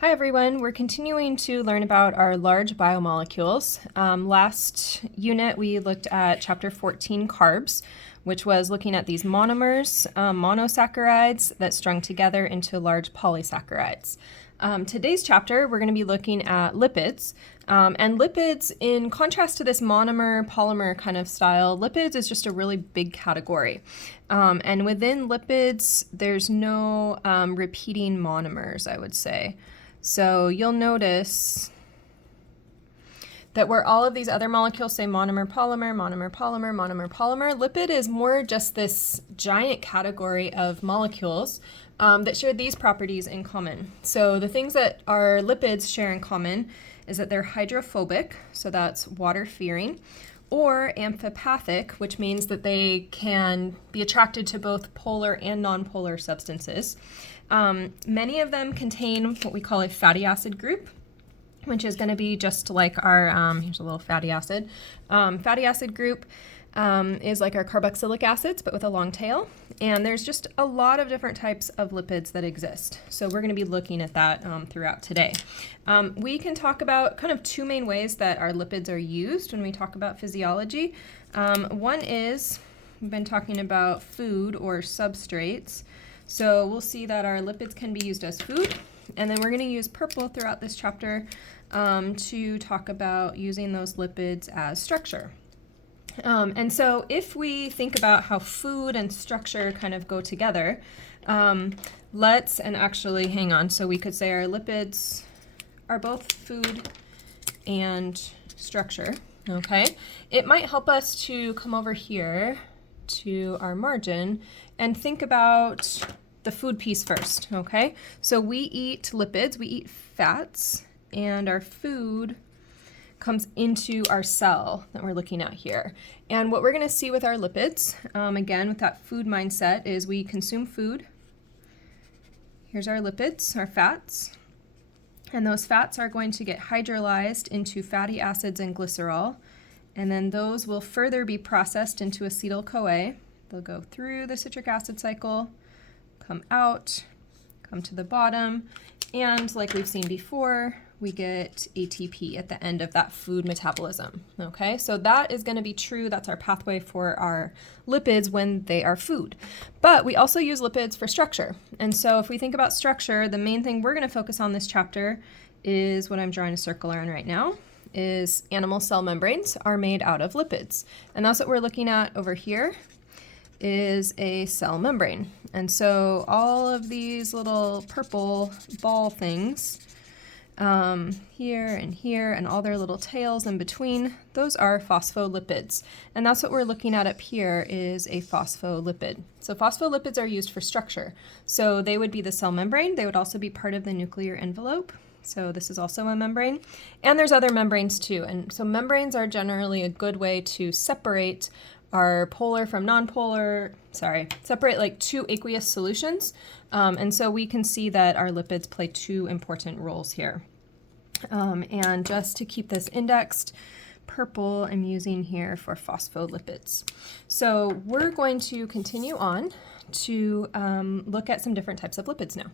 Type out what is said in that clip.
Hi everyone, we're continuing to learn about our large biomolecules. Last unit we looked at chapter 14, carbs, which was looking at these monomers, monosaccharides that strung together into large polysaccharides. Today's chapter we're going to be looking at lipids, and lipids, in contrast to this monomer polymer kind of style, lipids is just a really big category. And within lipids there's no repeating monomers, I would say. So you'll notice that where all of these other molecules say monomer, polymer, monomer, polymer, monomer, polymer, lipid is more just this giant category of molecules that share these properties in common. So the things that our lipids share in common is that they're hydrophobic, so that's water-fearing, or amphipathic, which means that they can be attracted to both polar and nonpolar substances. Many of them contain what we call a fatty acid group, which is going to be just like our, here's a little fatty acid. Fatty acid group is like our carboxylic acids, but with a long tail. And there's just a lot of different types of lipids that exist. So we're going to be looking at that throughout today. We can talk about kind of two main ways that our lipids are used when we talk about physiology. One is, we've been talking about food or substrates. So we'll see that our lipids can be used as food, and then we're going to use purple throughout this chapter to talk about using those lipids as structure. And so if we think about how food and structure kind of go together, and actually hang on, so we could say our lipids are both food and structure, okay? It might help us to come over here to our margin and think about the food piece first, okay? So we eat lipids, we eat fats, and our food comes into our cell that we're looking at here. And what we're gonna see with our lipids, again, with that food mindset, is we consume food. Here's our lipids, our fats, and those fats are going to get hydrolyzed into fatty acids and glycerol, and then those will further be processed into acetyl-CoA. They'll go through the citric acid cycle, come out, come to the bottom, and like we've seen before, we get ATP at the end of that food metabolism, okay? So that is gonna be true, that's our pathway for our lipids when they are food. But we also use lipids for structure. And so if we think about structure, the main thing we're gonna focus on this chapter is what I'm drawing a circle around right now, is animal cell membranes are made out of lipids. And that's what we're looking at over here, is a cell membrane. And so all of these little purple ball things here and all their little tails in between, those are phospholipids. And that's what we're looking at up here, is a phospholipid. So phospholipids are used for structure. So they would be the cell membrane. They would also be part of the nuclear envelope. So this is also a membrane. And there's other membranes too. And so membranes are generally a good way to separate our polar from nonpolar, separate like two aqueous solutions. And so we can see that our lipids play two important roles here. And just to keep this indexed, purple I'm using here for phospholipids. So we're going to continue on to look at some different types of lipids now.